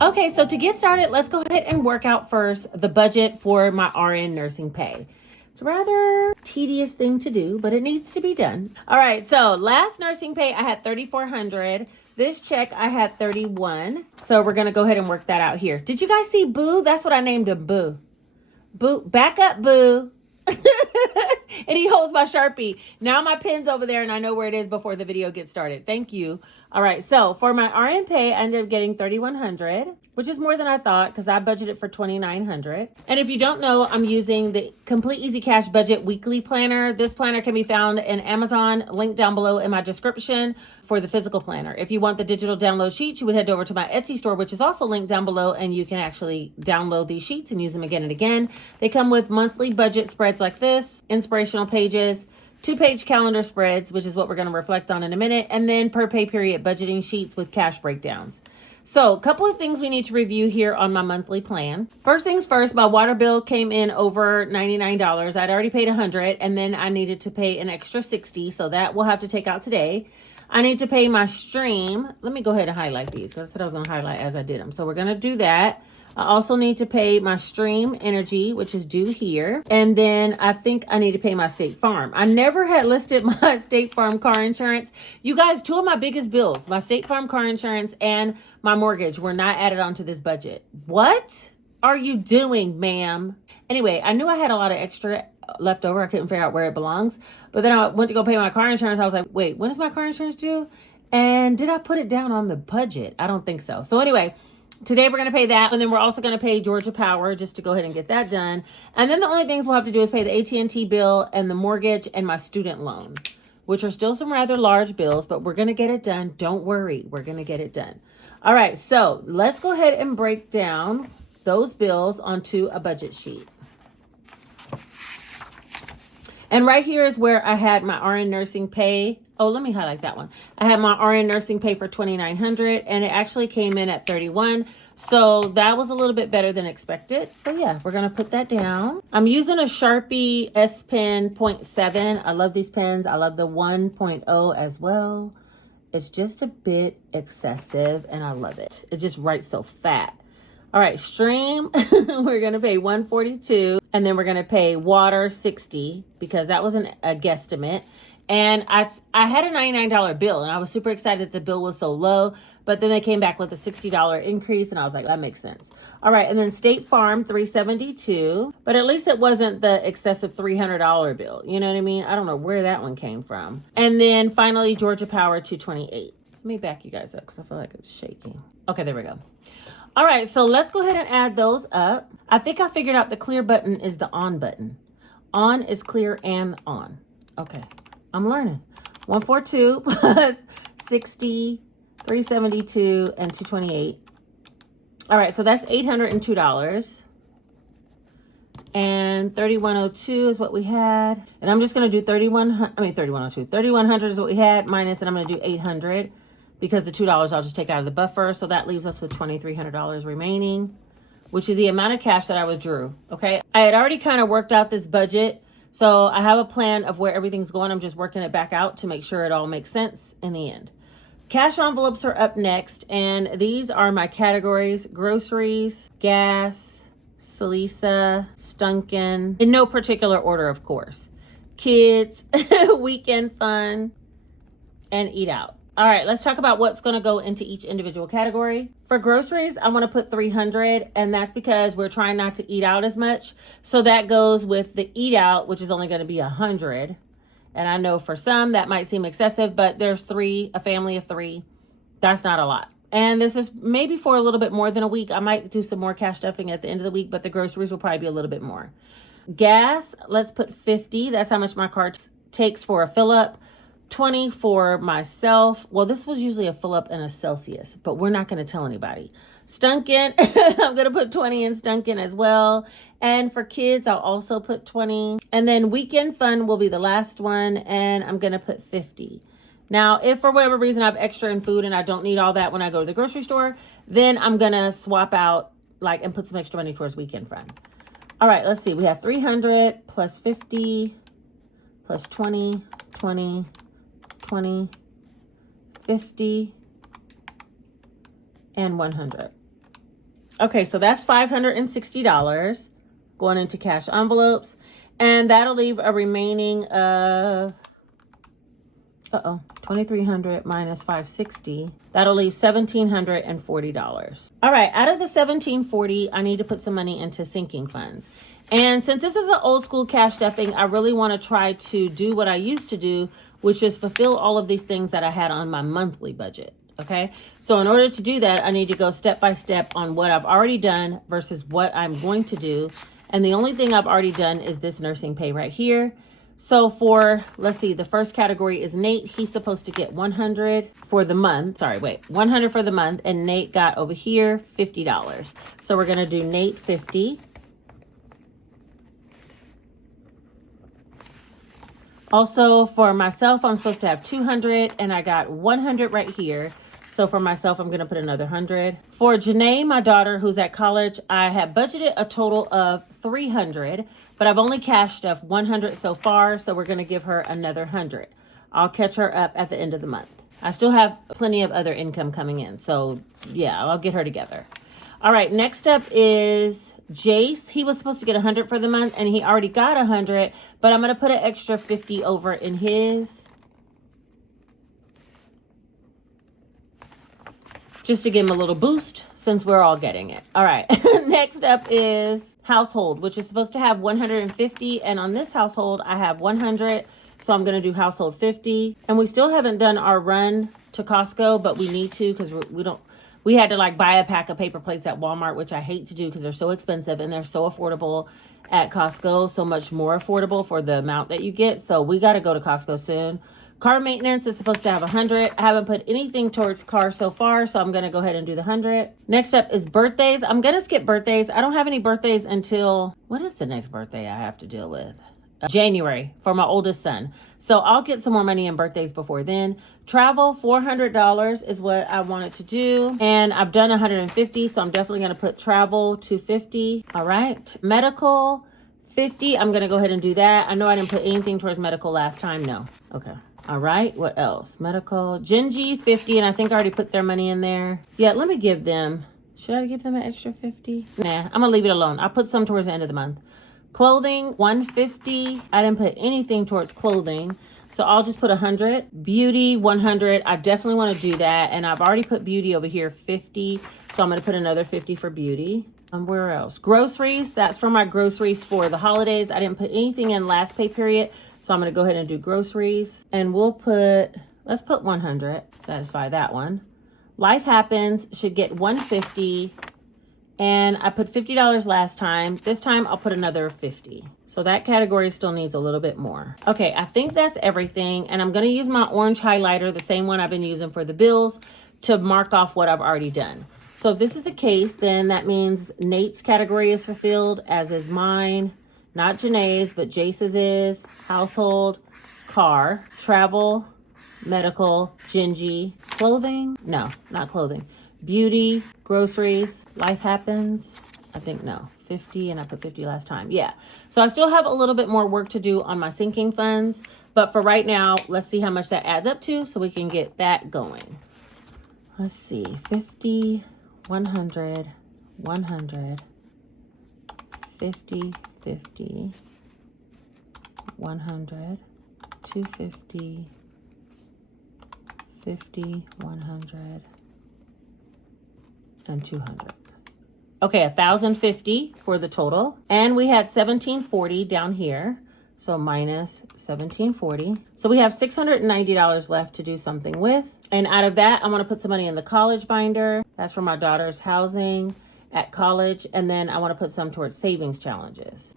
Okay, so to get started, let's go ahead and work out first the budget for my RN nursing pay. It's a rather tedious thing to do, but it needs to be done. All right, so last nursing pay, I had $3,400. This check, I had $31. So we're going to go ahead and work that out here. Did you guys see Boo? That's what I named him, Boo. Boo, back up, Boo. And he holds my Sharpie. Now my pen's over there and I know where it is before the video gets started. Thank you. All right, so for my RN pay, I ended up getting $3,100, which is more than I thought because I budgeted for $2,900. And if you don't know, I'm using the Complete Easy Cash Budget Weekly Planner. This planner can be found in Amazon, linked down below in my description for the physical planner. If you want the digital download sheets, you would head over to my Etsy store, which is also linked down below, and you can actually download these sheets and use them again and again. They come with monthly budget spreads like this, inspirational pages, 2-page calendar spreads, which is what we're going to reflect on in a minute, and then per pay period budgeting sheets with cash breakdowns. So a couple of things we need to review here on my monthly plan. First things first, my water bill came in over $99. I'd already paid $100, and then I needed to pay an extra $60, so that we'll have to take out today. I need to pay my stream. Let me go ahead and highlight these because I said I was going to highlight as I did them. So we're going to do that. I also need to pay my stream energy, which is due here. And then I think I need to pay my State Farm. I never had listed my State Farm car insurance. You guys, two of my biggest bills, my State Farm car insurance and my mortgage, were not added onto this budget. What are you doing, ma'am? Anyway, I knew I had a lot of extra left over. I couldn't figure out where it belongs. But then I went to go pay my car insurance. I was like, wait, when is my car insurance due? And did I put it down on the budget? I don't think so. So anyway, today we're going to pay that. And then we're also going to pay Georgia Power just to go ahead and get that done. And then the only things we'll have to do is pay the AT&T bill and the mortgage and my student loan, which are still some rather large bills, but we're going to get it done. Don't worry. We're going to get it done. All right. So let's go ahead and break down those bills onto a budget sheet. And right here is where I had my RN nursing pay. Oh, let me highlight that one. I had my RN nursing pay for $2,900 and it actually came in at $31. So that was a little bit better than expected. But yeah, we're going to put that down. I'm using a Sharpie S Pen 0.7. I love these pens. I love the 1.0 as well. It's just a bit excessive and I love it. It just writes so fat. All right, stream, we're going to pay $142, and then we're going to pay water $60 because that was a guesstimate. And I had a $99 bill, and I was super excited that the bill was so low, but then they came back with a $60 increase, and I was like, that makes sense. All right, and then State Farm, $372, but at least it wasn't the excessive $300 bill. You know what I mean? I don't know where that one came from. And then finally, Georgia Power, $228. Let me back you guys up because I feel like it's shaking. Okay, there we go. All right, so let's go ahead and add those up. I think I figured out the clear button is the on button. On is clear and on. Okay, I'm learning. 142 plus 60, 372, and 228. All right, so that's $802. And 3102 is what we had. And I'm just gonna do 3102. 3100 is what we had minus, and I'm gonna do 800. Because the $2 I'll just take out of the buffer. So that leaves us with $2,300 remaining, which is the amount of cash that I withdrew. Okay. I had already kind of worked out this budget. So I have a plan of where everything's going. I'm just working it back out to make sure it all makes sense in the end. Cash envelopes are up next. And these are my categories: groceries, gas, Salisa, Dunkin, in no particular order, of course. Kids, weekend fun, and eat out. All right, let's talk about what's going to go into each individual category. For groceries, I want to put $300, and that's because we're trying not to eat out as much. So that goes with the eat out, which is only going to be $100. And I know for some that might seem excessive, but there's a family of 3. That's not a lot. And this is maybe for a little bit more than a week. I might do some more cash stuffing at the end of the week, but the groceries will probably be a little bit more. Gas, let's put $50. That's how much my card takes for a fill up. $20 for myself. Well, this was usually a fill up in a Celsius, but we're not going to tell anybody. Dunkin, I'm going to put 20 in Dunkin as well. And for kids, I'll also put 20. And then weekend fun will be the last one, and I'm going to put 50. Now, if for whatever reason I have extra in food and I don't need all that when I go to the grocery store, then I'm going to swap out and put some extra money towards weekend fun. All right, let's see. We have 300 plus 50 plus 20, 20, 20, 50, and 100. Okay, so that's $560 going into cash envelopes. And that'll leave a remaining of, 2,300 minus 560. That'll leave $1,740. All right, out of the $1,740, I need to put some money into sinking funds. And since this is an old school cash stuffing, I really want to try to do what I used to do, which is fulfill all of these things that I had on my monthly budget. Okay, so in order to do that, I need to go step by step on what I've already done versus what I'm going to do. And the only thing I've already done is this nursing pay right here. So for, let's see, the first category is Nate. He's supposed to get 100 for the month. 100 for the month. And Nate got over here $50. So we're going to do Nate 50. Also for myself, I'm supposed to have 200 and I got 100 right here. So for myself, I'm going to put another 100. For Janae, my daughter, who's at college, I have budgeted a total of 300, but I've only cashed stuff 100 so far. So we're going to give her another 100. I'll catch her up at the end of the month. I still have plenty of other income coming in. So yeah, I'll get her together. All right, next up is Jace. He was supposed to get 100 for the month and he already got 100, but I'm going to put an extra 50 over in his, just to give him a little boost since we're all getting it. All right, next up is household, which is supposed to have 150. And on this household, I have 100. So I'm going to do household 50. And we still haven't done our run to Costco, but we need to because we had to like buy a pack of paper plates at Walmart, which I hate to do because they're so expensive and they're so affordable at Costco, so much more affordable for the amount that you get. So we got to go to Costco soon. Car maintenance is supposed to have 100. I haven't put anything towards car so far, so I'm going to go ahead and do the 100. Next up is birthdays. I'm going to skip birthdays. I don't have any birthdays until, what is the next birthday I have to deal with? January for my oldest son. So I'll get some more money in birthdays before then. Travel, $400 is what I wanted to do. And I've done 150, so I'm definitely going to put travel to 50. All right. Medical, 50. I'm going to go ahead and do that. I know I didn't put anything towards medical last time. No. Okay. All right. What else? Medical, Gingy, 50. And I think I already put their money in there. Yeah, let me give them, should I give them an extra 50? Nah, I'm going to leave it alone. I'll put some towards the end of the month. Clothing, 150. I didn't put anything towards clothing, so I'll just put 100. Beauty, 100. I definitely want to do that, and I've already put beauty over here, 50. So I'm going to put another 50 for beauty. Where else? Groceries. That's for my groceries for the holidays. I didn't put anything in last pay period, so I'm going to go ahead and do groceries. And let's put 100. Satisfy that one. Life Happens should get 150. And I put $50 last time. This time I'll put another 50. So that category still needs a little bit more. Okay, I think that's everything. And I'm going to use my orange highlighter, the same one I've been using for the bills, to mark off what I've already done. So if this is the case, then that means Nate's category is fulfilled, as is mine. Not Janae's, but Jace's is. Household, car, travel, medical, Gingy, clothing. No, not clothing. Beauty, groceries, Life Happens. I think no, 50, and I put 50 last time. Yeah. So I still have a little bit more work to do on my sinking funds. But for right now, let's see how much that adds up to so we can get that going. Let's see. 50, 100, 100, 50, 50, 100, 250, 50, 100. And 200. Okay, 1,050 for the total. And we had 1,740 down here. So minus 1,740. So we have $690 left to do something with. And out of that, I'm going to put some money in the college binder. That's for my daughter's housing at college. And then I want to put some towards savings challenges.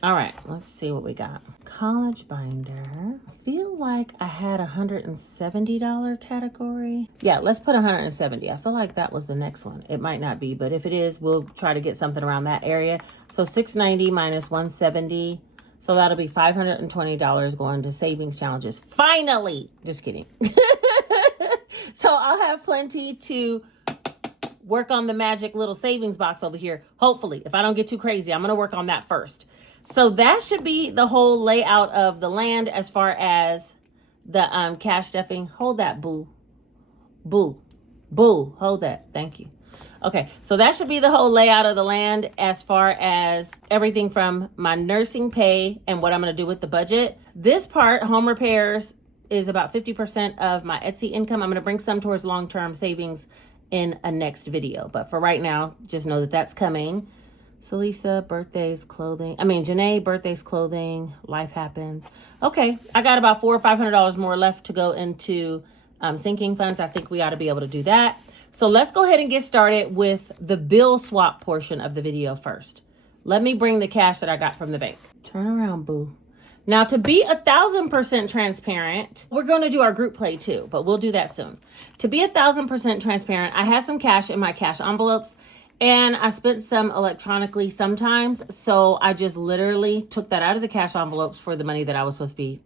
All right, let's see what we got. College binder. I feel like I had $170 category. Yeah, let's put 170. I feel like that was the next one. It might not be, but if it is, we'll try to get something around that area. So 690 minus 170. So that'll be $520 going to savings challenges. Finally! Just kidding. So I'll have plenty to work on the magic little savings box over here. Hopefully, if I don't get too crazy, I'm going to work on that first. So that should be the whole layout of the land as far as the cash stuffing. Hold that, boo. Boo. Boo. Hold that. Thank you. Okay, so that should be the whole layout of the land as far as everything from my nursing pay and what I'm going to do with the budget. This part, home repairs, is about 50% of my Etsy income. I'm going to bring some towards long-term savings in a next video. But for right now, just know that that's coming. So Lisa, birthdays, clothing. Janae, birthdays, clothing, life happens. Okay, I got about $400 or $500 more left to go into sinking funds. I think we ought to be able to do that. So let's go ahead and get started with the bill swap portion of the video first. Let me bring the cash that I got from the bank. Turn around, boo. Now, to be 1,000% transparent, we're going to do our group play too, but we'll do that soon. To be 1,000% transparent, I had some cash in my cash envelopes and I spent some electronically sometimes. So I just literally took that out of the cash envelopes for the money that I was supposed to be,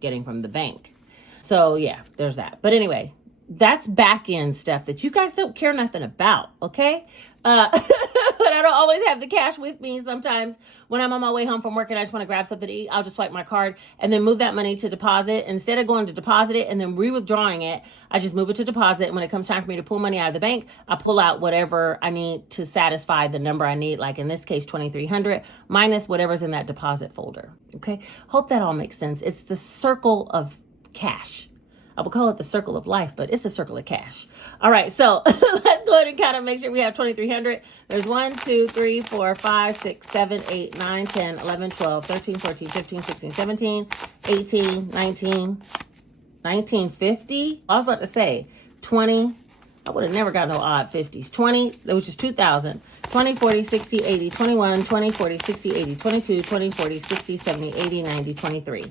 getting from the bank. So yeah, there's that. But anyway, that's back end stuff that you guys don't care nothing about, okay? But I don't always have the cash with me. Sometimes when I'm on my way home from work and I just want to grab something to eat, I'll just swipe my card and then move that money to deposit. Instead of going to deposit it and then re-withdrawing it, I just move it to deposit. And when it comes time for me to pull money out of the bank, I pull out whatever I need to satisfy the number I need. Like in this case, $2,300 minus whatever's in that deposit folder. Okay. Hope that all makes sense. It's the circle of cash. I would call it the circle of life, but it's the circle of cash. All right, so let's go ahead and count and make sure we have 2,300. There's 1, 2, 3, 4, 5, 6, 7, 8, 9, 10, 11, 12, 13, 14, 15, 16, 17, 18, 19, 1950. I was about to say 20. I would have never got no odd 50s. 20, which is 2,000. 20, 40, 60, 80, 21, 20, 40, 60, 80, 22, 20, 40, 60, 70, 80, 90, 23.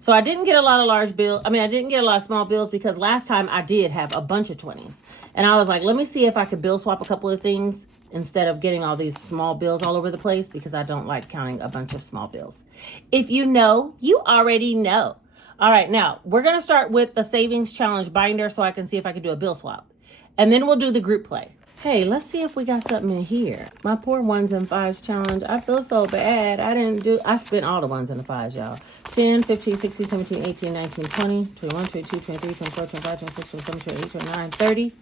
So I didn't get a lot of large bills. I didn't get a lot of small bills because last time I did have a bunch of 20s. And I was like, let me see if I could bill swap a couple of things instead of getting all these small bills all over the place because I don't like counting a bunch of small bills. If you know, you already know. All right, now we're going to start with the savings challenge binder so I can see if I can do a bill swap. And then we'll do the group play. Hey, let's see if we got something in here. My poor 1s and 5s challenge. I feel so bad. I spent all the 1s and the 5s, y'all. 10, 15, 16, 17, 18, 19, 20, 21, 22, 23, 24, 25, 26, 27, 28, 29, 30,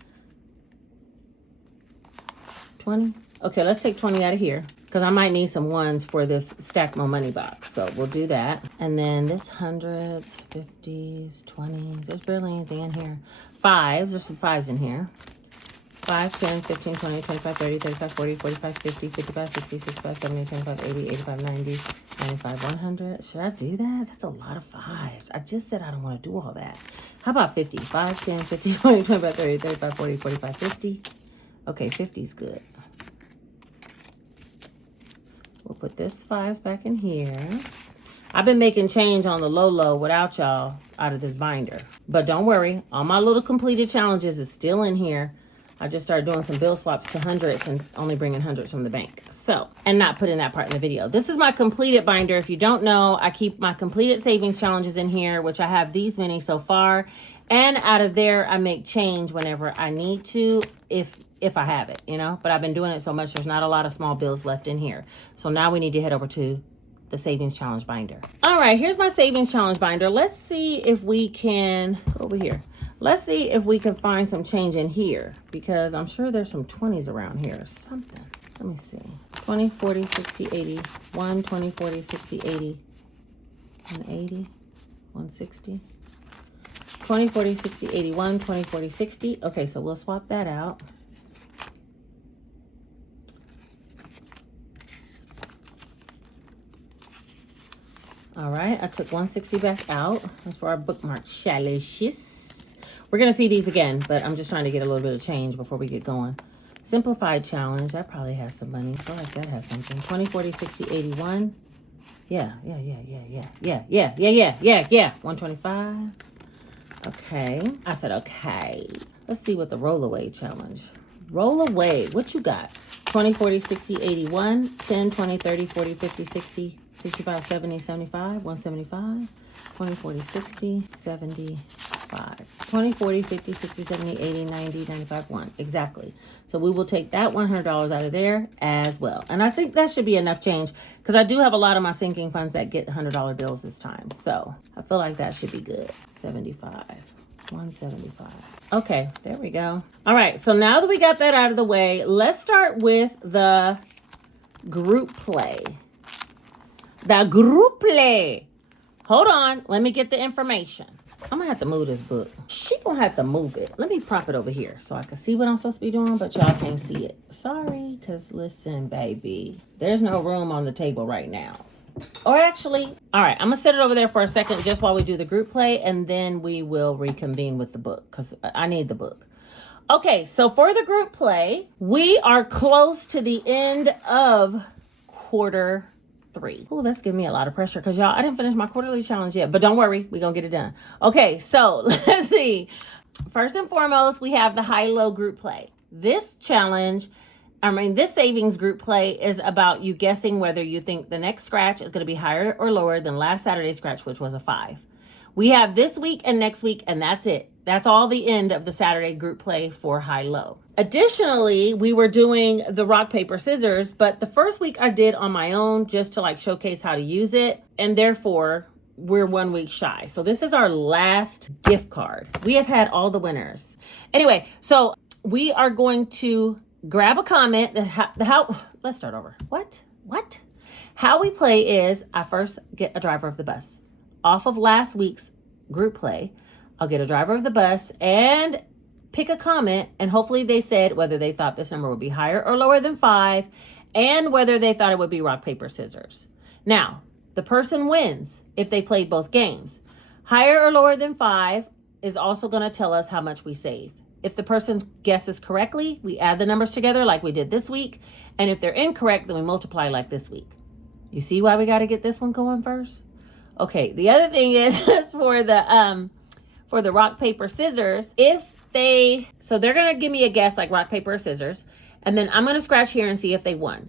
20. Okay, let's take 20 out of here because I might need some 1s for this Stack My Money box. So we'll do that. And then this 100s, 50s, 20s. There's barely anything in here. 5s. There's some 5s in here. 5, 10, 15, 20, 25, 30, 35, 40, 45, 50, 55, 60, 65, 70, 75, 80, 85, 90, 95, 100. Should I do that? That's a lot of 5s. I just said I don't want to do all that. How about 50? 5, 10, 15, 20, 25, 30, 35, 40, 45, 50. Okay, 50 is good. We'll put this 5s back in here. I've been making change on the low without y'all out of this binder. But don't worry, all my little completed challenges is still in here. I just started doing some bill swaps to hundreds and only bringing hundreds from the bank. So, and not putting that part in the video. This is my completed binder. If you don't know, I keep my completed savings challenges in here, which I have these many so far. And out of there, I make change whenever I need to, if I have it, But I've been doing it so much, there's not a lot of small bills left in here. So now we need to head over to the savings challenge binder. All right, here's my savings challenge binder. Let's see if we can, over here. Let's see if we can find some change in here because I'm sure there's some 20s around here or something. Let me see. 20, 40, 60, 80, 1, 20, 40, 60, 80, 180, 160, 20, 40, 60, 81, 20, 40, 60. Okay, so we'll swap that out. All right, I took 160 back out. That's for our bookmark challenges. We're going to see these again, but I'm just trying to get a little bit of change before we get going. Simplified challenge. That probably has some money. I feel like that has something. 20, 40, 60, 81. Yeah. 125. Okay. I said, okay. Let's see what the roll away challenge. Roll away. What you got? 20, 40, 60, 81. 10, 20, 30, 40, 50, 60, 65, 70, 75, 175. 20, 40, 60, 70, 5. 20, 40, 50, 60, 70, 80, 90, 95, 1. Exactly. So we will take that $100 out of there as well. And I think that should be enough change because I do have a lot of my sinking funds that get $100 bills this time. So I feel like that should be good. 75. 175. Okay, there we go. All right, so now that we got that out of the way, let's start with the group play. The group play. Hold on, let me get the information. I'm gonna have to move this book. She gonna have to move it. Let me prop it over here so I can see what I'm supposed to be doing, but y'all can't see it. Sorry, because listen, baby, there's no room on the table right now. Or actually, all right, I'm gonna set it over there for a second just while we do the group play, and then we will reconvene with the book because I need the book. Okay, so for the group play, we are close to the end of quarter 3. Oh, that's giving me a lot of pressure because y'all, I didn't finish my quarterly challenge yet, but don't worry, we're gonna get it done. Okay, so let's see. First and foremost, we have the high-low group play. This savings group play is about you guessing whether you think the next scratch is going to be higher or lower than last Saturday's scratch, which was a 5. We have this week and next week, and that's it. That's all the end of the Saturday group play for high-low. Additionally, we were doing the rock, paper, scissors, but the first week I did on my own just to like showcase how to use it, and therefore we're 1 week shy. So this is our last gift card. We have had all the winners. Anyway, so we are going to grab a comment. Let's start over. What? How we play is I first get a driver of the bus. Off of last week's group play, I'll get a driver of the bus and pick a comment, and hopefully they said whether they thought this number would be higher or lower than 5 and whether they thought it would be rock, paper, scissors. Now, the person wins if they played both games. Higher or lower than 5 is also going to tell us how much we saved. If the person guesses correctly, we add the numbers together like we did this week. And if they're incorrect, then we multiply like this week. You see why we got to get this one going first? Okay, the other thing is for the rock, paper, scissors, so they're going to give me a guess like rock, paper, or scissors. And then I'm going to scratch here and see if they won.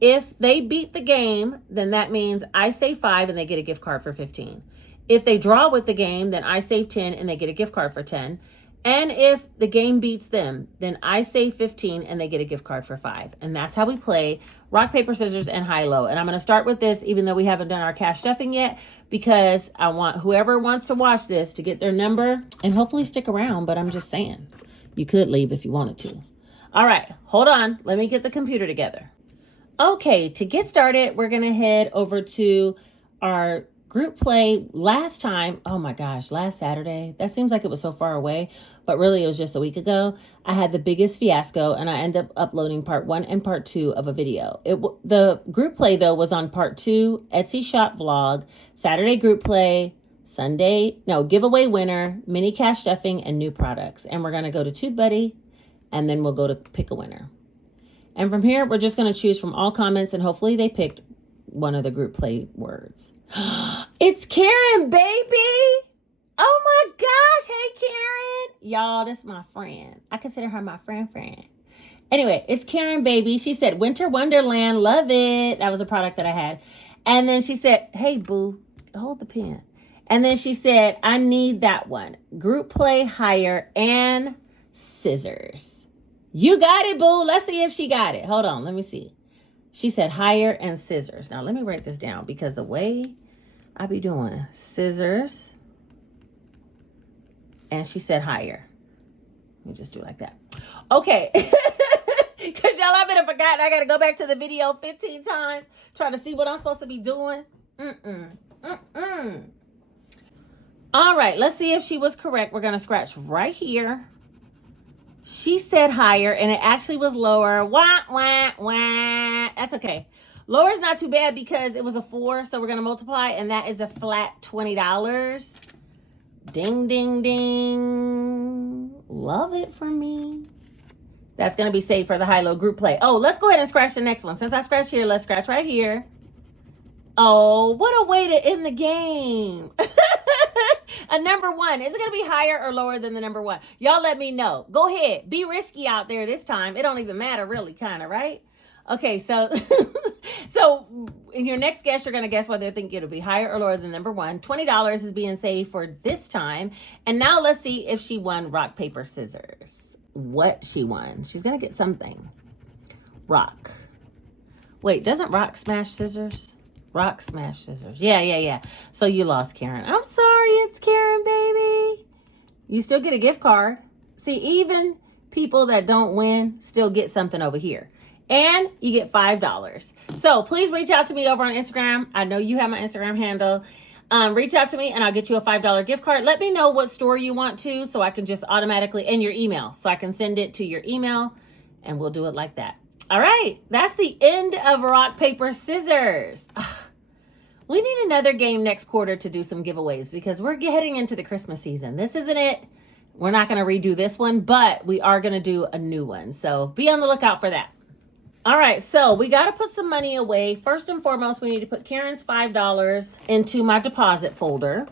If they beat the game, then that means I save 5 and they get a gift card for 15. If they draw with the game, then I save 10 and they get a gift card for 10. And if the game beats them, then I save 15 and they get a gift card for 5. And that's how we play rock, paper, scissors, and high-low. And I'm going to start with this, even though we haven't done our cash stuffing yet, because I want whoever wants to watch this to get their number and hopefully stick around. But I'm just saying, you could leave if you wanted to. All right, hold on. Let me get the computer together. Okay, to get started, we're going to head over to our group play last time. Oh my gosh, last Saturday. That seems like it was so far away, but really it was just a week ago. I had the biggest fiasco and I ended up uploading part 1 and part 2 of a video. The group play though was on part 2, Etsy shop vlog, Saturday group play, giveaway winner, mini cash stuffing, and new products. And we're going to go to TubeBuddy and then we'll go to pick a winner. And from here, we're just going to choose from all comments and hopefully they picked one of the group play words. It's Karen, baby. Oh my gosh. Hey, Karen. Y'all, this is my friend. I consider her my friend. Anyway, it's Karen, baby. She said, Winter Wonderland. Love it. That was a product that I had. And then she said, hey, boo, hold the pen. And then she said, I need that one. Group play, higher, and scissors. You got it, boo. Let's see if she got it. Hold on. Let me see. She said higher and scissors. Now, let me write this down because the way I be doing scissors and she said higher. Let me just do it like that. Okay. Because y'all, I've been forgotten. I got to go back to the video 15 times trying to see what I'm supposed to be doing. All right. Let's see if she was correct. We're going to scratch right here. She said higher, and it actually was lower. Wah, wah, wah. That's okay. Lower is not too bad because it was a 4, so we're going to multiply, and that is a flat $20. Ding, ding, ding. Love it for me. That's going to be saved for the high-low group play. Oh, let's go ahead and scratch the next one. Since I scratched here, let's scratch right here. Oh, what a way to end the game. A number 1. Is it going to be higher or lower than the number 1? Y'all let me know. Go ahead. Be risky out there this time. It don't even matter really, kind of, right? Okay, so So in your next guess, you're going to guess whether they think it'll be higher or lower than number one. $20 is being saved for this time. And now let's see if she won rock, paper, scissors. What she won. She's going to get something. Rock. Wait, doesn't rock smash scissors? Rock smash scissors. Yeah. So you lost, Karen. I'm sorry, it's Karen, baby. You still get a gift card. See, even people that don't win still get something over here. And you get $5. So please reach out to me over on Instagram. I know you have my Instagram handle. Reach out to me and I'll get you a $5 gift card. Let me know what store you want to so I can just automatically, and your email, so I can send it to your email and we'll do it like that. All right, that's the end of rock, paper, scissors. We need another game next quarter to do some giveaways because we're heading into the Christmas season. This isn't it. We're not going to redo this one, but we are going to do a new one. So be on the lookout for that. All right, so we got to put some money away. First and foremost, we need to put Karen's $5 into my deposit folder.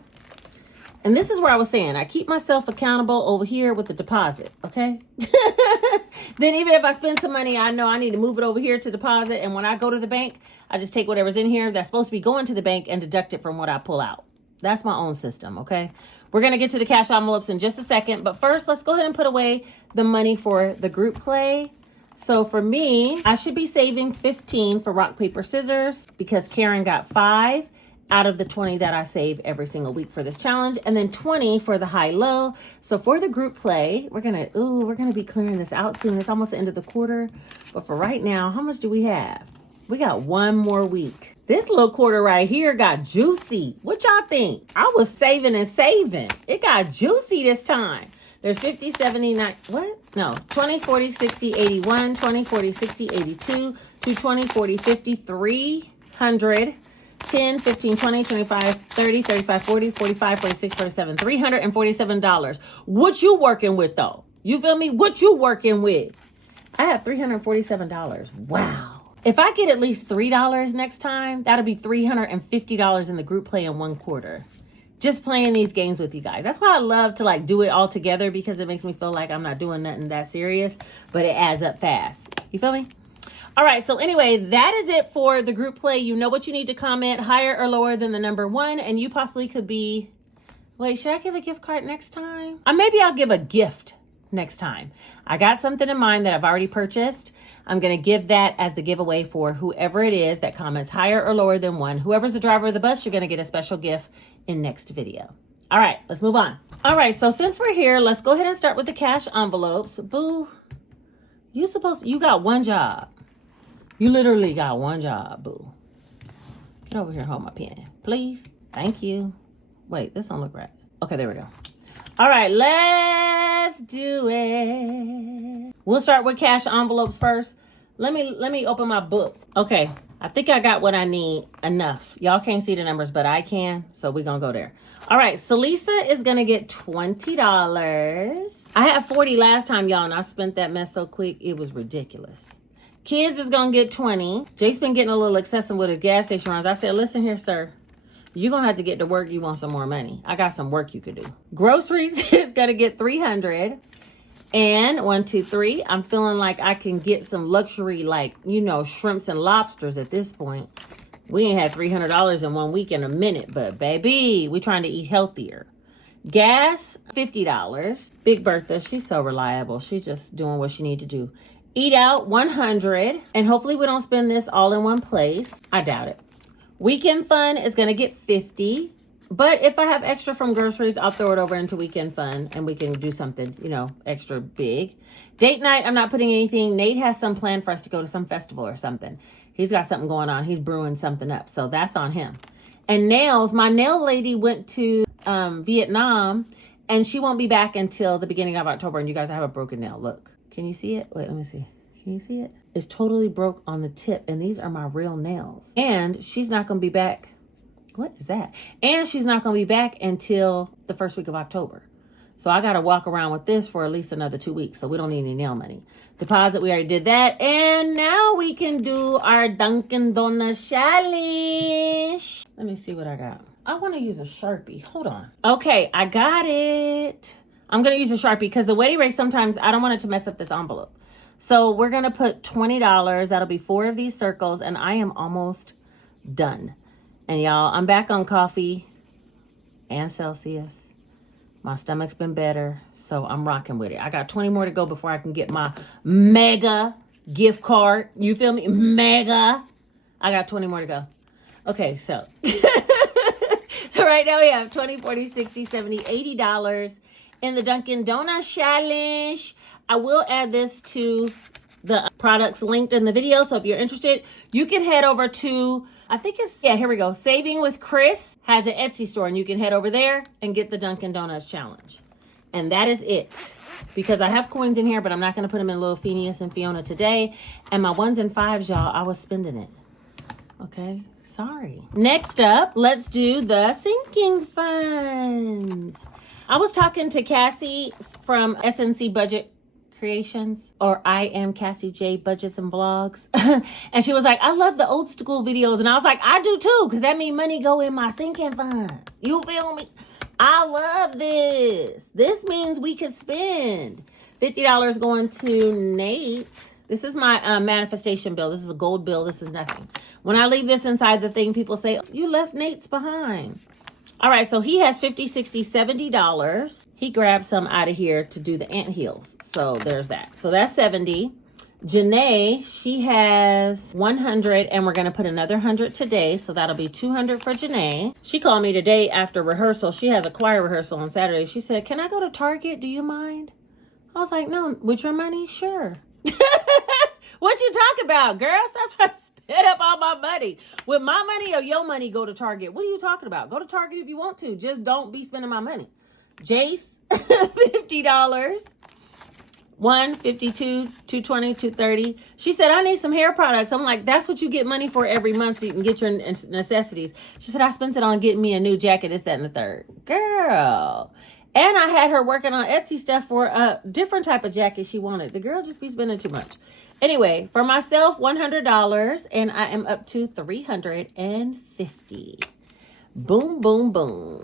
And this is where I was saying, I keep myself accountable over here with the deposit, okay? Then even if I spend some money, I know I need to move it over here to deposit. And when I go to the bank, I just take whatever's in here that's supposed to be going to the bank and deduct it from what I pull out. That's my own system, okay? We're going to get to the cash envelopes in just a second. But first, let's go ahead and put away the money for the group play. So for me, I should be saving 15 for rock, paper, scissors because Karen got 5 out of the 20 that I save every single week for this challenge, and then 20 for the high-low. So for the group play, we're gonna be clearing this out soon. It's almost the end of the quarter, but for right now, how much do we have? We got one more week. This little quarter right here got juicy. What y'all think? I was saving and saving. It got juicy this time. There's 50, 70, 90, what? No, 20, 40, 60, 81, 20, 40, 60, 82, 220, 40, 50, 300, 10, 15, 20, 25, 30, 35, 40, 45, 46, 47, $347. What you working with though? You feel me? What you working with? I have $347. Wow. If I get at least $3 next time, that'll be $350 in the group play in one quarter. Just playing these games with you guys. That's why I love to like do it all together because it makes me feel like I'm not doing nothing that serious, but it adds up fast. You feel me? All right, so anyway, that is it for the group play. You know what you need to comment, higher or lower than the number one, and you possibly could be, wait, should I give a gift card next time? Maybe I'll give a gift next time. I got something in mind that I've already purchased. I'm going to give that as the giveaway for whoever it is that comments higher or lower than one. Whoever's the driver of the bus, you're going to get a special gift in next video. All right, let's move on. All right, so since we're here, let's go ahead and start with the cash envelopes. Boo, you got one job. You literally got one job, boo. Get over here and hold my pen, please. Thank you. Wait, this don't look right. Okay, there we go. All right, let's do it. We'll start with cash envelopes first. Let me open my book. Okay, I think I got what I need enough. Y'all can't see the numbers, but I can, so we're gonna go there. All right, so Lisa is gonna get $20. I had 40 last time, y'all, and I spent that mess so quick, it was ridiculous. Kids is gonna get 20. Jake's been getting a little excessive with his gas station runs. I said, listen here, sir. You're gonna have to get to work. You want some more money. I got some work you could do. Groceries is gonna get 300. And 1, 2, 3. I'm feeling like I can get some luxury, like, you know, shrimps and lobsters at this point. We ain't had $300 in 1 week in a minute, but baby, we trying to eat healthier. Gas, $50. Big Bertha, she's so reliable. She's just doing what she need to do. Eat out, 100. And hopefully we don't spend this all in one place. I doubt it. Weekend fun is going to get 50. But if I have extra from groceries, I'll throw it over into weekend fun and we can do something, you know, extra big. Date night, I'm not putting anything. Nate has some plan for us to go to some festival or something. He's got something going on. He's brewing something up. So that's on him. And nails, my nail lady went to Vietnam and she won't be back until the beginning of October. And you guys, I have a broken nail. Look. Can you see it? Wait, let me see. Can you see it? It's totally broke on the tip. And these are my real nails. And she's not going to be back. What is that? And she's not going to be back until the first week of October. So I got to walk around with this for at least another 2 weeks. So we don't need any nail money. Deposit, we already did that. And now we can do our Dunkin' Donut challenge. Let me see what I got. I want to use a Sharpie. Hold on. Okay, I got it. I'm going to use a Sharpie because the wet erase sometimes I don't want it to mess up this envelope. So we're going to put $20. That'll be 4 of these circles, and I am almost done. And y'all, I'm back on coffee and Celsius. My stomach's been better, so I'm rocking with it. I got 20 more to go before I can get my mega gift card. You feel me? Mega. I got 20 more to go. Okay, so. So right now we have 20, 40, 60, 70, $80 in the Dunkin' Donuts challenge. I will add this to the products linked in the video. So if you're interested, you can head over to, I think it's, yeah, here we go. Saving with Chris has an Etsy store, and you can head over there and get the Dunkin' Donuts challenge. And that is it. Because I have coins in here, but I'm not going to put them in little Phineas and Fiona today. And my 1s and 5s, y'all, I was spending it. Okay, sorry. Next up, let's do the sinking funds. I was talking to Cassie from SNC Budget Creations, or I am Cassie J Budgets and Vlogs. And she was like, I love the old school videos. And I was like, I do too, because that means money go in my sinking funds. You feel me? I love this. This means we could spend $50 going to Nate. This is my manifestation bill. This is a gold bill. This is nothing. When I leave this inside the thing, people say, you left Nate's behind. All right, so he has $50, $60, $70. He grabbed some out of here to do the ant heels. So there's that. So that's 70. Janae, she has 100, and we're going to put another 100 today. So that'll be 200 for Janae. She called me today after rehearsal. She has a choir rehearsal on Saturday. She said, can I go to Target? Do you mind? I was like, no, with your money? Sure. What you talk about, girl? Stop trying to spend up all my money. With my money or your money, go to Target. What are you talking about? Go to Target if you want to. Just don't be spending my money. Jace, $50. 152, 220, 230. She said, I need some hair products. I'm like, that's what you get money for every month, so you can get your necessities. She said, I spent it on getting me a new jacket, this, that, and the third. Girl. And I had her working on Etsy stuff for a different type of jacket she wanted. The girl just be spending too much. Anyway, for myself, $100, and I am up to $350. Boom, boom, boom.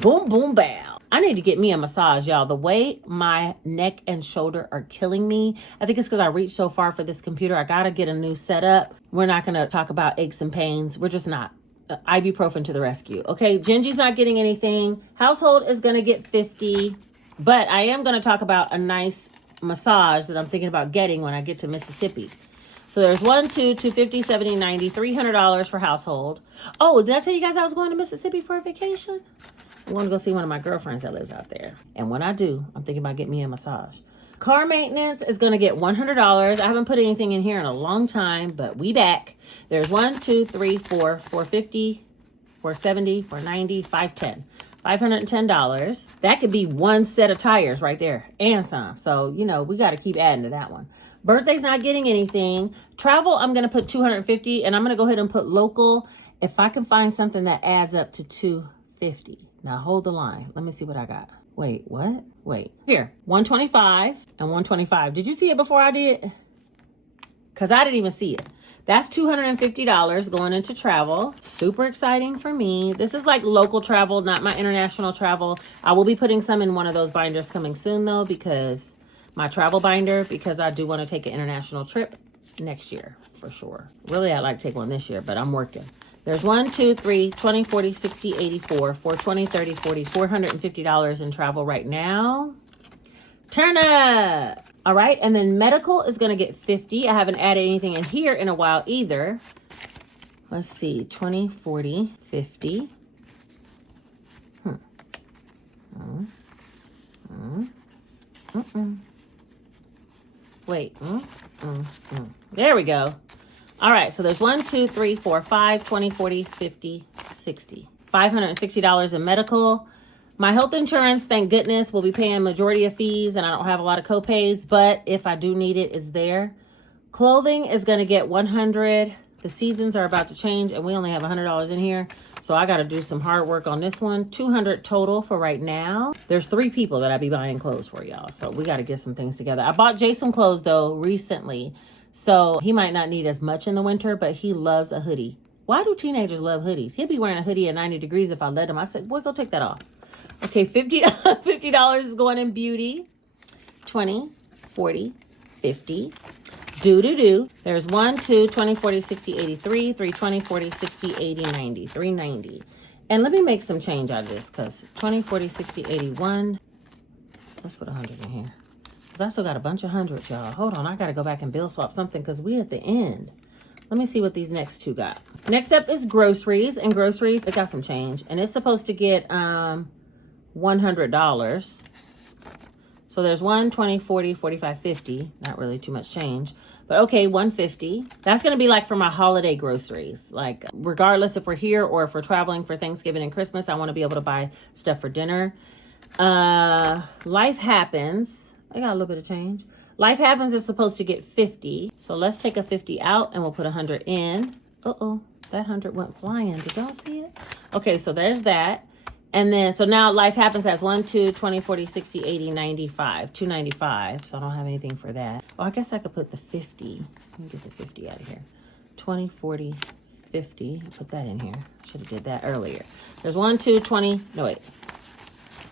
Boom, boom, bow. I need to get me a massage, y'all. The way my neck and shoulder are killing me. I think it's because I reached so far for this computer. I got to get a new setup. We're not going to talk about aches and pains. We're just not. Ibuprofen to the rescue. Okay, Gingy's not getting anything. Household is going to get 50. But I am going to talk about a nice massage that I'm thinking about getting when I get to Mississippi. So there's 1, 2, 250, 70, 90, $300 for household. Oh, did I tell you guys I was going to Mississippi for a vacation? I want to go see one of my girlfriends that lives out there. And when I do, I'm thinking about getting me a massage. Car maintenance is going to get $100. I haven't put anything in here in a long time, but we back. There's 1, 2, 3, 4, 450, 470, 490, 510. $510. That could be one set of tires right there and some. So, you know, we got to keep adding to that one. Birthday's not getting anything. Travel, I'm going to put $250, and I'm going to go ahead and put local if I can find something that adds up to $250. Now hold the line. Let me see what I got. Wait, what? Wait, here, 125 and 125. Did you see it before I did? Because I didn't even see it. That's $250 going into travel. Super exciting for me. This is like local travel, not my international travel. I will be putting some in one of those binders coming soon though, because my travel binder, because I do want to take an international trip next year for sure. Really, I'd like to take one this year, but I'm working. There's 1, 2, 3, 20, 40, 60, 84, 420, 30, 40, $450 in travel right now. Turn up. All right. And then medical is going to get 50. I haven't added anything in here in a while either. Let's see. 20, 40, 50. Wait. There we go. All right, so there's 1, 2, 3, 4, 5, 20, 40, 50, 60. $560 in medical. My health insurance, thank goodness, will be paying majority of fees, and I don't have a lot of co-pays, but if I do need it, it's there. Clothing is going to get 100. The seasons are about to change, and we only have $100 in here, so I got to do some hard work on this one. 200 total for right now. There's 3 people that I be buying clothes for, y'all, so we got to get some things together. I bought Jay some clothes, though, recently. So he might not need as much in the winter, but he loves a hoodie. Why do teenagers love hoodies? He'll be wearing a hoodie at 90 degrees if I let him. I said, boy, go take that off. Okay, $50 is going in beauty. 20, 40, 50. Do. There's 1, 2, 20, 40, 60, 83, 3, 20, 40, 60, 80, 90, 390. And let me make some change out of this because 20, 40, 60, 81. Let's put 100 in here. Because I still got a bunch of hundreds, y'all. Hold on, I got to go back and bill swap something because we at the end. Let me see what these next two got. Next up is groceries. And groceries, it got some change. And it's supposed to get $100. So there's 1, 20, 40, 45, 50. Not really too much change. But okay, 150. That's going to be like for my holiday groceries. Like regardless if we're here or if we're traveling for Thanksgiving and Christmas, I want to be able to buy stuff for dinner. Life Happens. I got a little bit of change. Life Happens is supposed to get 50. So let's take a 50 out and we'll put 100 in. Uh-oh, that 100 went flying. Did y'all see it? Okay, so there's that. And then, so now Life Happens has 1, 2, 20, 40, 60, 80, 95, 295. So I don't have anything for that. Oh, I guess I could put the 50. Let me get the 50 out of here. 20, 40, 50. Put that in here. Should have did that earlier. There's 1, 2, 20. No, wait.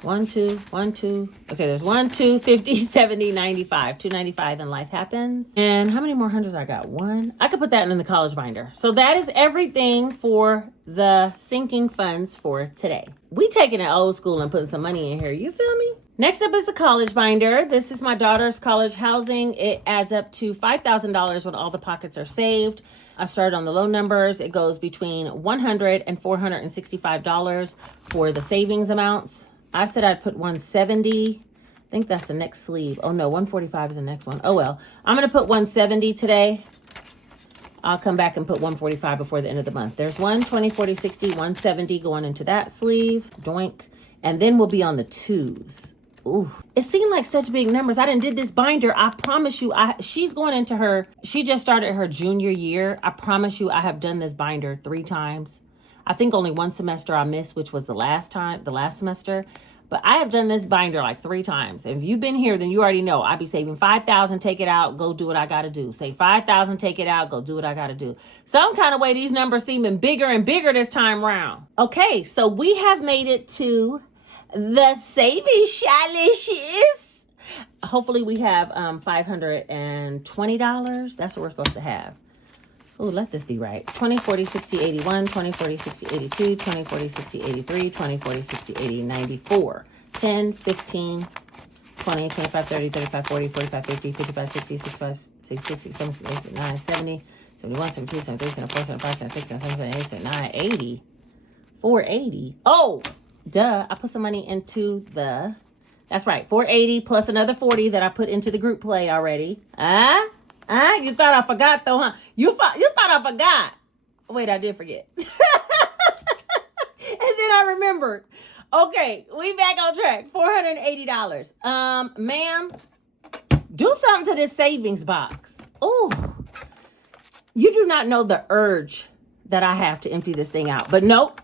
1, 2, 1, 2. Okay, there's 1, 2, 50, 70, 95. 295 and Life Happens. And how many more hundreds I got? 1. I could put that in the college binder. So that is everything for the sinking funds for today. We taking it old school and putting some money in here. You feel me? Next up is the college binder. This is my daughter's college housing. It adds up to $5,000 when all the pockets are saved. I started on the low numbers. It goes between $100 and $465 for the savings amounts. I said I'd put 170. I think that's the next sleeve. Oh no, 145 is the next one. Oh well, I'm going to put 170 today. I'll come back and put 145 before the end of the month. There's 1, 20, 40, 60, 170 going into that sleeve. Doink. And then we'll be on the twos. Ooh, it seemed like such big numbers. I didn't did this binder. I promise you, she's going into she just started her junior year. I promise you, I have done this binder 3 times. I think only one semester I missed, which was the last semester. But I have done this binder like 3 times. If you've been here, then you already know. I be saving $5,000, take it out, go do what I got to do. Say $5,000, take it out, go do what I got to do. Some kind of way these numbers seeming bigger and bigger this time round. Okay, so we have made it to the saving challenges. Hopefully we have $520. That's what we're supposed to have. Oh, let this be right. 20, 40, 60, 81, 20, 40, 60, 82, 20, 40, 60, 83, 20, 40, 60, 80, 94, 10, 15, 20, 25, 30, 35, 40, 45, 50, 55, 60, 65, 60, 70, 69, 70, 71, 72, 73, 74, 75, 76, 77, 78, 79, 80, 480. Oh, duh. I put some money into that's right, 480 plus another 40 that I put into the group play already. You thought I forgot though, huh? You thought I forgot. Wait, I did forget. And then I remembered. Okay, we back on track. $480. Ma'am, do something to this savings box. Oh, you do not know the urge that I have to empty this thing out. But nope.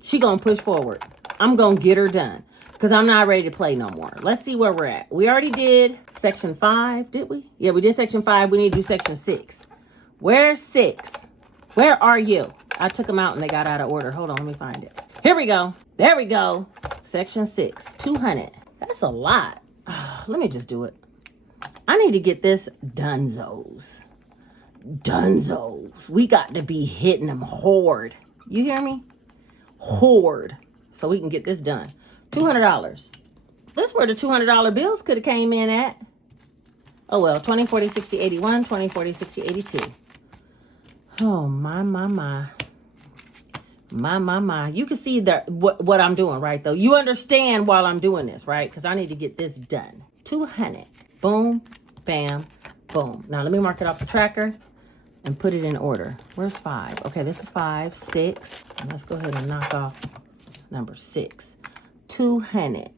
She gonna push forward. I'm gonna get her done. Because I'm not ready to play no more. Let's see where we're at. We already did section 5, did we? Yeah, we did section 5. We need to do section 6. Where's 6? Where are you? I took them out and they got out of order. Hold on, let me find it. Here we go. There we go. Section 6, 200. That's a lot. Let me just do it. I need to get this dunzos. We got to be hitting them hard. You hear me? Hard. So we can get this done. $200. That's where the $200 bills could have came in at. Oh, well, 20, 40, 60, 81, 20, 40, 60, 82. Oh, my. You can see what I'm doing, right, though? You understand while I'm doing this, right? Because I need to get this done. 200. Boom, bam, boom. Now, let me mark it off the tracker and put it in order. Where's 5? Okay, this is 5, 6. Let's go ahead and knock off number 6. 200.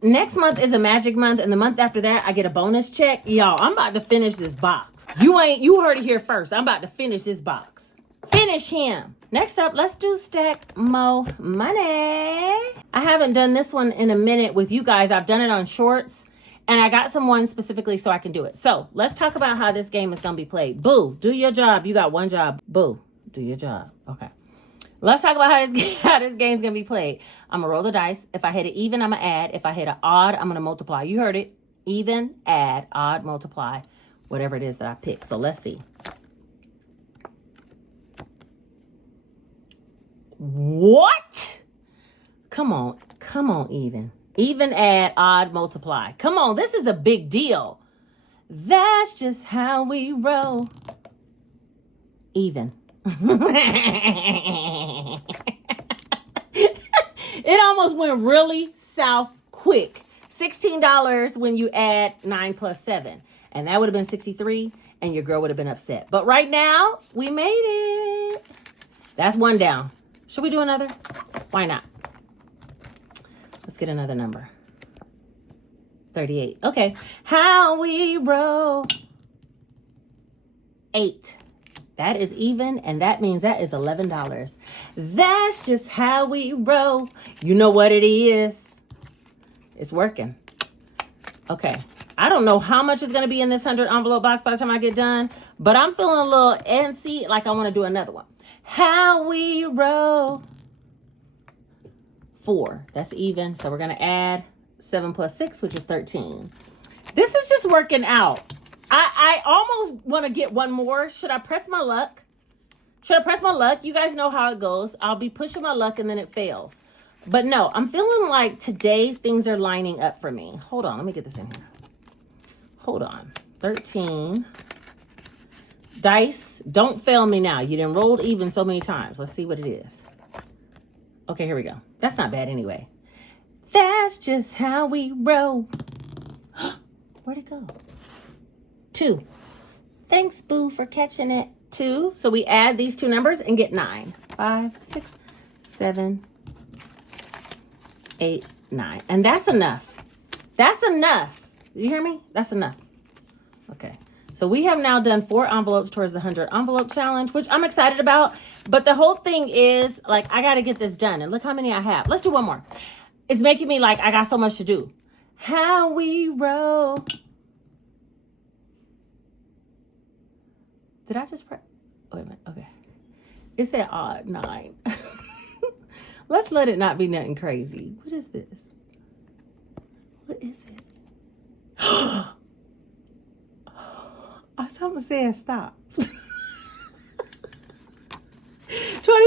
Next month is a magic month, and the month after that, I get a bonus check. Y'all, I'm about to finish this box. You heard it here first. I'm about to finish this box. Finish him. Next up, let's do stack mo money. I haven't done this one in a minute with you guys. I've done it on shorts, and I got someone specifically so I can do it. So let's talk about how this game is going to be played. Boo, do your job. You got one job. Boo, do your job. Okay. Let's talk about how this game's going to be played. I'm going to roll the dice. If I hit an even, I'm going to add. If I hit an odd, I'm going to multiply. You heard it. Even, add, odd, multiply, whatever it is that I pick. So let's see. What? Come on, even. Even, add, odd, multiply. Come on, this is a big deal. That's just how we roll. Even. It almost went really south quick. $16 when you add 9 plus 7. And that would have been 63, and your girl would have been upset. But right now, we made it. That's one down. Should we do another? Why not? Let's get another number. 38. Okay. How we roll. 8. That is even, and that means that is $11. That's just how we roll. You know what it is. It's working. Okay. I don't know how much is going to be in this 100 envelope box by the time I get done, but I'm feeling a little antsy, like I want to do another one. How we roll. 4. That's even. So we're going to add 7 plus 6, which is 13. This is just working out. I almost want to get one more. Should I press my luck? You guys know how it goes. I'll be pushing my luck and then it fails. But no, I'm feeling like today things are lining up for me. Hold on. Let me get this in here. Hold on. 13. Dice. Don't fail me now. You done rolled even so many times. Let's see what it is. Okay, here we go. That's not bad anyway. That's just how we roll. Where'd it go? 2. Thanks, boo, for catching it. 2. So we add these two numbers and get 9. 5, 6, 7, 8, 9. And that's enough. That's enough. You hear me? That's enough. Okay. So we have now done 4 envelopes towards the 100 envelope challenge, which I'm excited about. But the whole thing is, like, I got to get this done. And look how many I have. Let's do one more. It's making me like I got so much to do. How we roll. Did I just press? Wait a minute. Okay. It said odd 9. Let's let it not be nothing crazy. What is this? What is it? Something said stop. 20,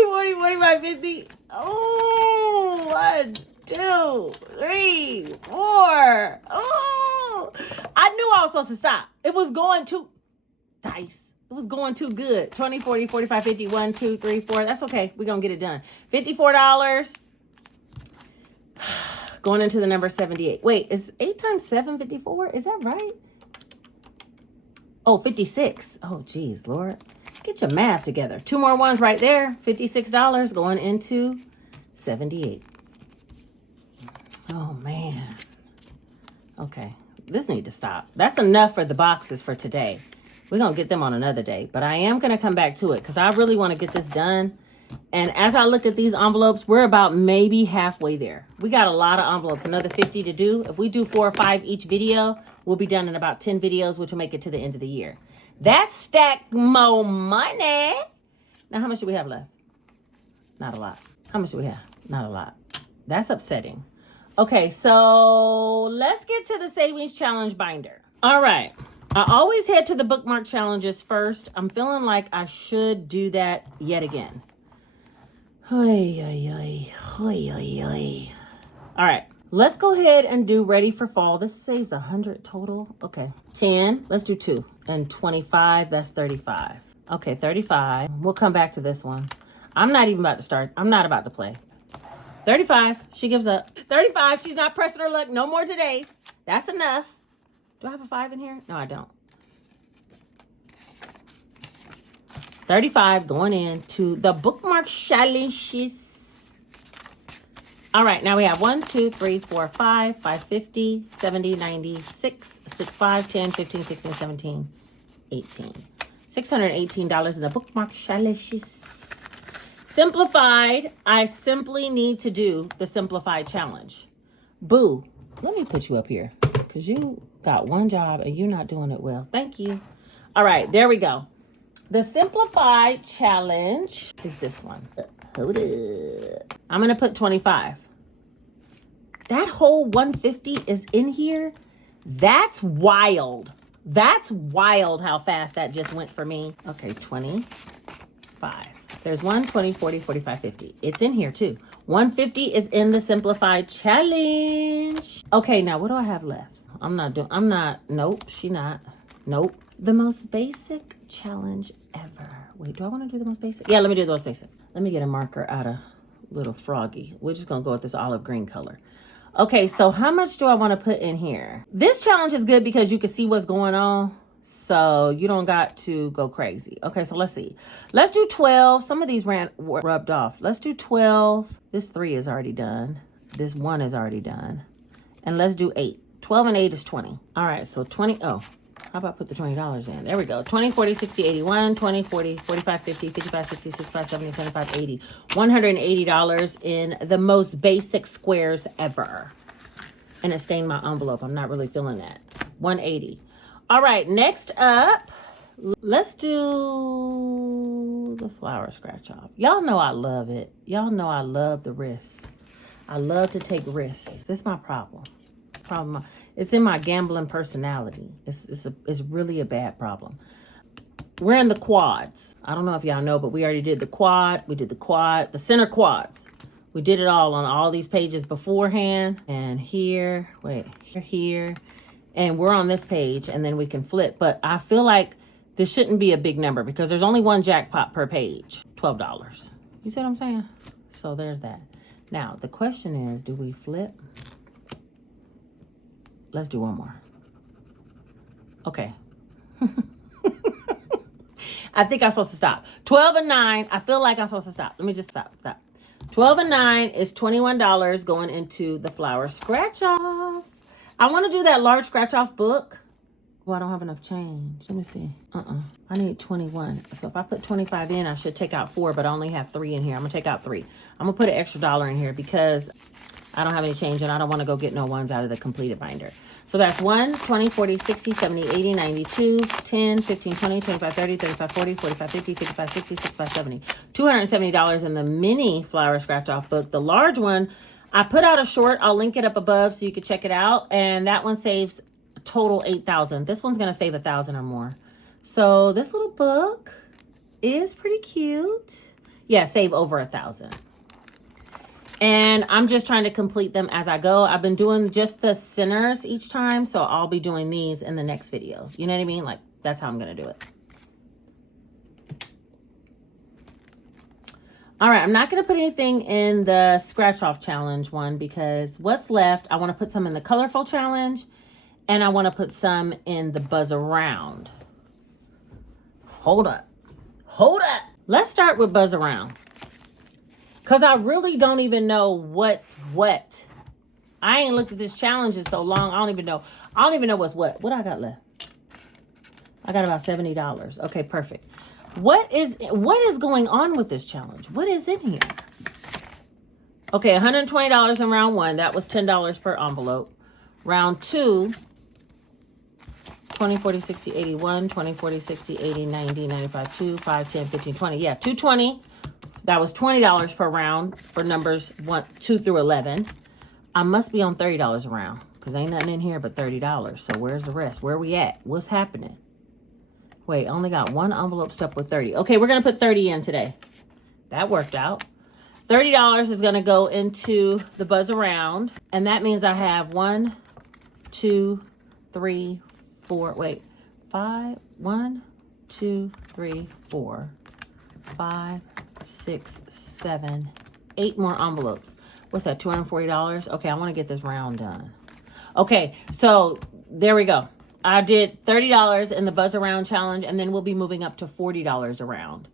40, 45, 50. Oh, 1, 2, 3, 4. Oh, I knew I was supposed to stop. It was going too dice. It was going too good. 20, 40, 45, 50, 1, 2, 3, 4. That's okay. We're going to get it done. $54. Going into the number 78. Wait, is 8 times 7 54? Is that right? Oh, 56. Oh, geez, Lord. Get your math together. 2 more ones right there. $56 going into 78. Oh, man. Okay. This need to stop. That's enough for the boxes for today. We're going to get them on another day. But I am going to come back to it because I really want to get this done. And as I look at these envelopes, we're about maybe halfway there. We got a lot of envelopes, another 50 to do. If we do 4 or 5 each video, we'll be done in about 10 videos, which will make it to the end of the year. That's stack more money. Now, how much do we have left? Not a lot. How much do we have? Not a lot. That's upsetting. Okay, so let's get to the savings challenge binder. All right. I always head to the bookmark challenges first. I'm feeling like I should do that yet again. Oy, oy, oy. Oy, oy, oy. All right, let's go ahead and do ready for fall. This saves 100 total. Okay, 10. Let's do 2. And 25, that's 35. Okay, 35. We'll come back to this one. I'm not even about to start. I'm not about to play. 35. She gives up. 35. She's not pressing her luck no more today. That's enough. Do I have a 5 in here? No, I don't. 35 going into the bookmark challenges. All right, now we have 1, 2, 3, 4, 5, 550, 70, 90, 6, 5, 10, 15, 16, 17, 18. $618 in the bookmark challenges. Simplified. I simply need to do the simplified challenge. Boo. Let me put you up here because you got one job and you're not doing it well. Thank you. All right, there we go. The simplified challenge is this one. Hold up. I'm going to put 25. That whole 150 is in here. That's wild. That's wild how fast that just went for me. Okay, 25. There's 1, 20, 40, 45, 50. It's in here too. 150 is in the Simplified challenge. Okay, now what do I have left? Nope, she not. Nope. The most basic challenge ever. Wait, do I want to do the most basic? Yeah, let me do the most basic. Let me get a marker out of little froggy. We're just going to go with this olive green color. Okay, so how much do I want to put in here? This challenge is good because you can see what's going on. So you don't got to go crazy. Okay, so let's see. Let's do 12. Some of these rubbed off. Let's do 12. This 3 is already done. This 1 is already done. And let's do 8. 12 and 8 is 20. All right, so 20. Oh, how about put the $20 in? There we go. 20, 40, 60, 81, 20, 40, 45, 50, 55, 60, 65, 70, 75, 80. $180 in the most basic squares ever. And it stained my envelope. I'm not really feeling that. 180. All right, next up, let's do the flower scratch off. Y'all know I love it. Y'all know I love the risks. I love to take risks. This is my problem. It's in my gambling personality. It's really a bad problem. We're in the quads. I don't know if y'all know, but we already did the quad. We did the quad, the center quads. We did it all on all these pages beforehand. And here, here. And we're on this page, and then we can flip. But I feel like this shouldn't be a big number because there's only one jackpot per page. $12. You see what I'm saying? So there's that. Now, the question is, do we flip? Let's do one more. Okay. I think I'm supposed to stop. 12 and 9. I feel like I'm supposed to stop. Let me just stop. 12 and 9 is $21 going into the flower scratch off. I want to do that large scratch off book. Well, I don't have enough change. Let me see. I need 21. So if I put 25 in, I should take out 4, but I only have 3 in here. I'm going to take out 3. I'm going to put an extra $1 in here because I don't have any change and I don't want to go get no ones out of the completed binder. So that's 1, 20, 40, 60, 70, 80, 92, 10, 15, 20, 25, 30, 35, 40, 45, 50, 55, 60, 65, 70. $270 in the mini flower scratch off book. The large one, I put out a short. I'll link it up above so you can check it out. And that one saves a total $8,000. This one's going to save $1,000 or more. So this little book is pretty cute. Yeah, save over $1,000. And I'm just trying to complete them as I go. I've been doing just the centers each time. So I'll be doing these in the next video. You know what I mean? Like, that's how I'm going to do it. All right, I'm not going to put anything in the scratch off challenge one because what's left, I want to put some in the colorful challenge and I want to put some in the buzz around. Hold up. Let's start with buzz around because I really don't even know what's what. I ain't looked at this challenge in so long. I don't even know what's what. What I got left? I got about $70. Okay, perfect. What is going on with this challenge? What is in here? Okay, $120 in round 1. That was $10 per envelope. Round 2, 20, 40, 60, 81, 20, 40, 60, 80, 90, 95, 2, 5, 10, 15, 20. Yeah, 220. That was $20 per round for numbers 1, 2 through 11. I must be on $30 a round because ain't nothing in here but $30. So where's the rest? Where we at? What's happening? Wait, only got one envelope stuck with 30. Okay, we're going to put 30 in today. That worked out. $30 is going to go into the buzz around. And that means I have 1, 2, 3, 4. Wait, 5. 1, 2, 3, 4, 5, 6, 7, 8 more envelopes. What's that, $240? Okay, I want to get this round done. Okay, so there we go. I did $30 in the buzz around challenge, and then we'll be moving up to $40 a round.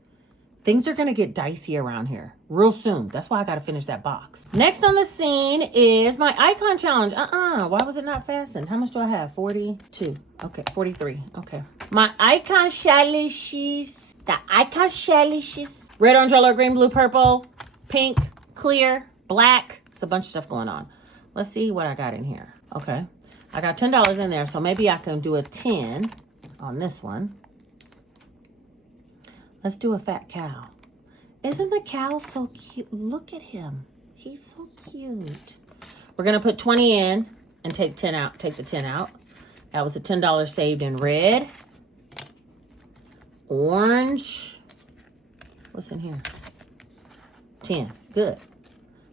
Things are going to get dicey around here real soon. That's why I got to finish that box. Next on the scene is my icon challenge. Why was it not fastened? How much do I have? 42. Okay, 43. Okay. My icon challenges. The icon challenges. Red, orange, yellow, green, blue, purple, pink, clear, black. It's a bunch of stuff going on. Let's see what I got in here. Okay. I got $10 in there, so maybe I can do a 10 on this one. Let's do a fat cow. Isn't the cow so cute? Look at him. He's so cute. We're going to put 20 in and take 10 out. Take the 10 out. That was a $10 saved in red. Orange. What's in here? 10. Good.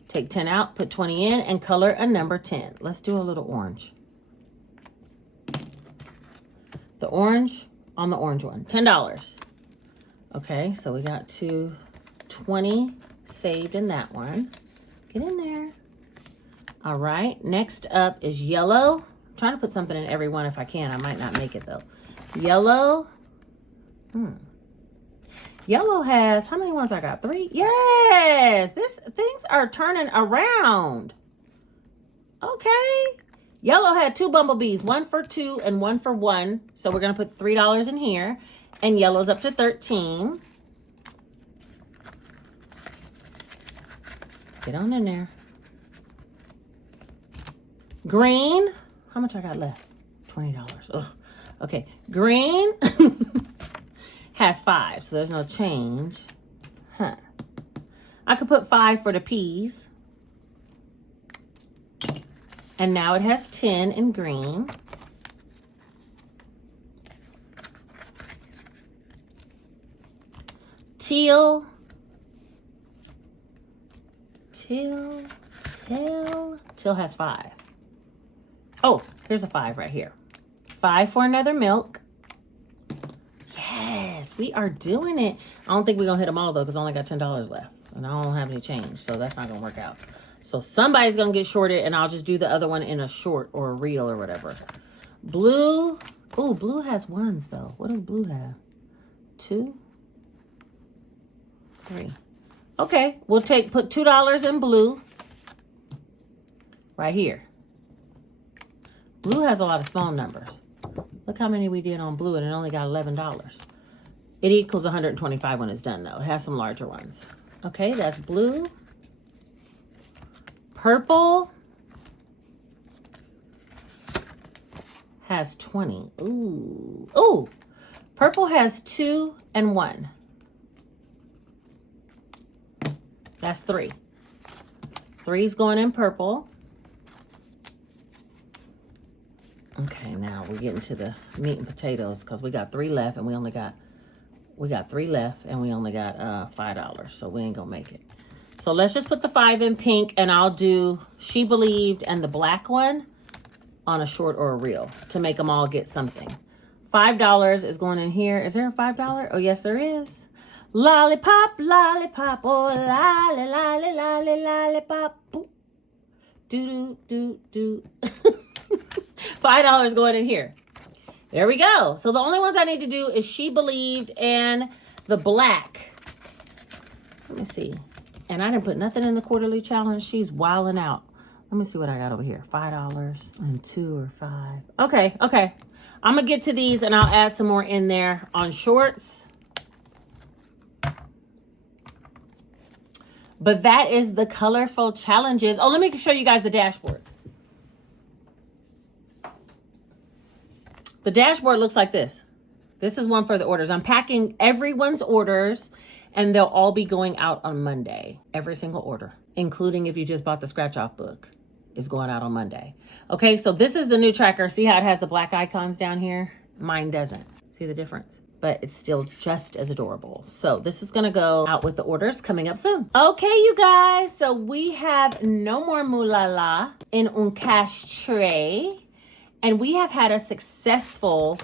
Take 10 out, put 20 in, and color a number 10. Let's do a little orange. The orange on the orange one. $10. Okay, so we got 20 saved in that one. Get in there. All right, next up is yellow. I'm trying to put something in every one if I can. I might not make it though. Yellow. Yellow has, how many ones I got? 3? Yes, things are turning around. Okay. Yellow had 2 bumblebees, 1 for 2 and 1 for 1. So we're gonna put $3 in here. And yellow's up to 13. Get on in there. Green, how much I got left? $20. Ugh. Okay, green has 5, so there's no change. Huh. I could put 5 for the peas. And now it has 10 in green. Teal. Teal has 5. Oh, here's a 5 right here. 5 for another milk. Yes, we are doing it. I don't think we're going to hit them all, though, because I only got $10 left. And I don't have any change, so that's not going to work out. So somebody's going to get shorted, and I'll just do the other one in a short or a reel or whatever. Blue. Oh, blue has 1s, though. What does blue have? 2? 3. Okay, we'll put $2 in blue. Right here. Blue has a lot of small numbers. Look how many we did on blue, and it only got $11. It equals 125 when it's done, though. It has some larger ones. Okay, that's blue. Purple has 20. Ooh. Ooh. Purple has 2 and 1. That's 3. 3's going in purple. Okay, now we're getting to the meat and potatoes because we got 3 left and we got 3 left and we only got $5. So we ain't gonna make it. So let's just put the 5 in pink, and I'll do She Believed and the black one on a short or a reel to make them all get something. $5 is going in here. Is there a $5? Oh, yes, there is. Lollipop, lollipop, oh, lolly, lolly, lolly, lollipop. Boop. Do, do, do, do. $5 going in here. There we go. So the only ones I need to do is She Believed and the black. Let me see. And I didn't put nothing in the quarterly challenge. She's wilding out. Let me see what I got over here. $5 and 2 or 5. Okay, okay. I'm going to get to these and I'll add some more in there on shorts. But that is the colorful challenges. Oh, let me show you guys the dashboards. The dashboard looks like this. This is one for the orders. I'm packing everyone's orders and they'll all be going out on Monday. Every single order, including if you just bought the scratch off book, is going out on Monday. Okay, so this is the new tracker. See how it has the black icons down here? Mine doesn't. See the difference? But it's still just as adorable. So this is gonna go out with the orders coming up soon. Okay, you guys, so we have no more mulala in un cash tray. And we have had a successful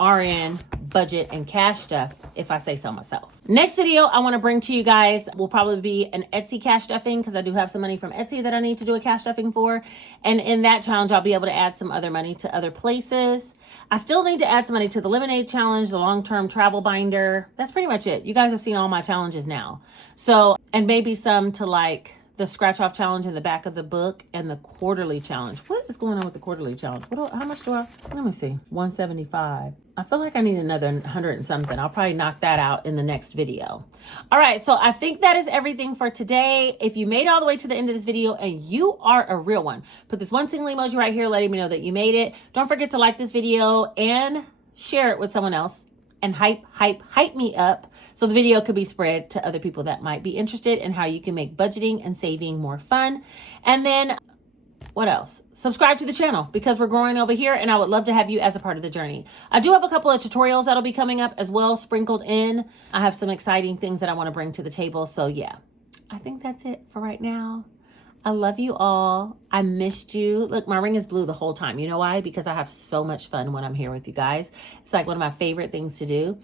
RN budget and cash stuff, if I say so myself. Next video I want to bring to you guys will probably be an Etsy cash stuffing, because I do have some money from Etsy that I need to do a cash stuffing for. And in that challenge, I'll be able to add some other money to other places. I still need to add some money to the Lemonade Challenge, the long-term travel binder. That's pretty much it. You guys have seen all my challenges now. So, and maybe some to like the scratch off challenge in the back of the book and the quarterly challenge. What is going on with the quarterly challenge? How much do I, let me see, 175. I feel like I need another 100 and something. I'll probably knock that out in the next video. All right, so I think that is everything for today. If you made it all the way to the end of this video and you are a real one, put this one single emoji right here letting me know that you made it. Don't forget to like this video and share it with someone else and hype me up so the video could be spread to other people that might be interested in how you can make budgeting and saving more fun. And then What else? Subscribe to the channel because we're growing over here and I would love to have you as a part of the journey. I do have a couple of tutorials that'll be coming up as well, sprinkled in. I have some exciting things that I want to bring to the table. So yeah, I think that's it for right now. I love you all. I missed you. Look, my ring is blue the whole time. You know why? Because I have so much fun when I'm here with you guys. It's like one of my favorite things to do.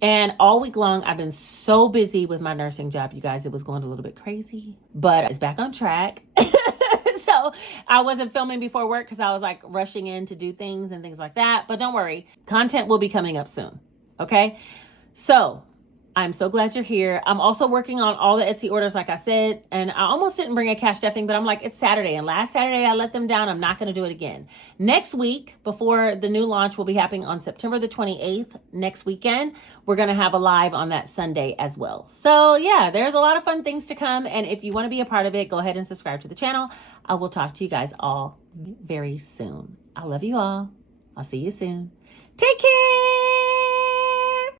And all week long, I've been so busy with my nursing job, you guys. It was going a little bit crazy, but it's back on track. So I wasn't filming before work because I was like rushing in to do things and things like that. But don't worry, content will be coming up soon. Okay. So I'm so glad you're here. I'm also working on all the Etsy orders, like I said, and I almost didn't bring a cash stuffing, but I'm like, it's Saturday. And last Saturday I let them down. I'm not going to do it again. Next week, before the new launch will be happening on September the 28th, next weekend, we're going to have a live on that Sunday as well. So yeah, there's a lot of fun things to come. And if you want to be a part of it, go ahead and subscribe to the channel. I will talk to you guys all very soon. I love you all. I'll see you soon. Take care.